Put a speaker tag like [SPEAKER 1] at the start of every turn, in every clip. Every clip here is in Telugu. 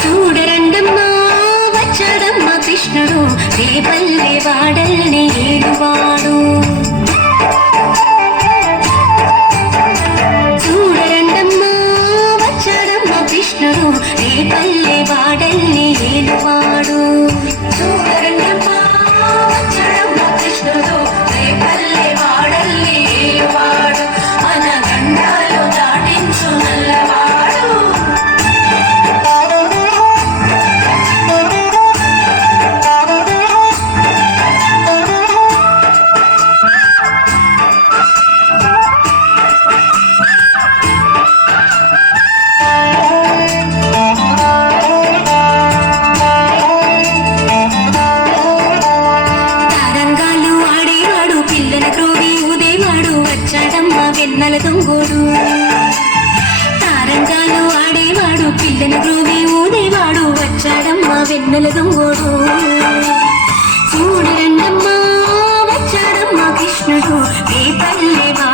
[SPEAKER 1] చూడరండమ్మా వచ్చాడమ్మా కృష్ణుడు. రేపల్లె వాడల్ని ఏడువాడు వచ్చాడమ్మా దొంగోడు. తారంగాలు ఆడేవాడు పిల్లల గ్రూవి ఊదేవాడు వచ్చాడమ్మా వెన్నెల దొంగోడు. చూడరండమ్మా వచ్చాడమ్మా కృష్ణుడు రేపల్లె వాడల్ని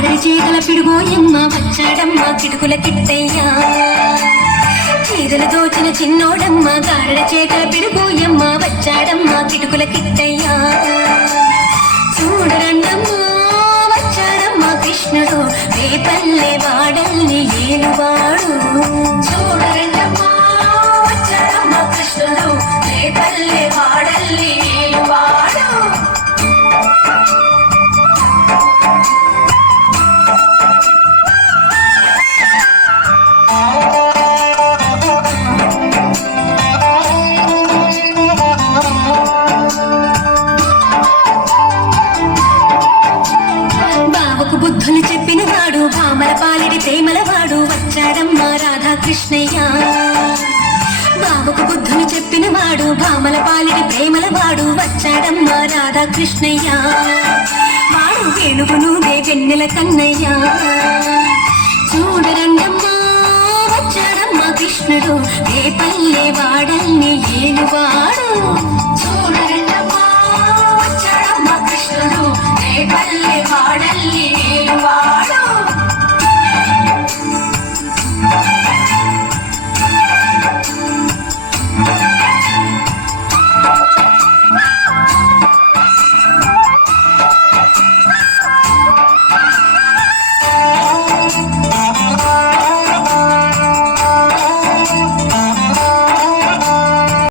[SPEAKER 1] ఆడరి చీకల పిడుగోయమ్మ వచ్చాడమ్మ కిటుకుల కిట్టయ్యా. చీరలు దోచిన చిన్నోడమ్మ గారడ చేతల పిడుగోయమ్మ వచ్చాడమ్మ కిటుకుల కిట్టయ్యా. చూడరండమ్మ వచ్చాడమ్మ కృష్ణుడు రేపల్లె వాడల్ని ఏలువాడు. చూడరండమ్మా వచ్చాడమ్మా రాధాకృష్ణయ్య. బాబుకు బుద్ధుని చెప్పిన వాడు భామల పాలిడి ప్రేమల వాడు వచ్చాడమ్మ రాధాకృష్ణయ్య. వాడు వేణుగును వెన్నెల కన్నయ్య. చూడరండమ్మ వచ్చాడమ్మ కృష్ణుడు. ఏ పల్లె వాడల్ని ఏలువాడు. చూడరండమ్మ వచ్చాడమ్మ కృష్ణుడు. ఏ వాడల్ని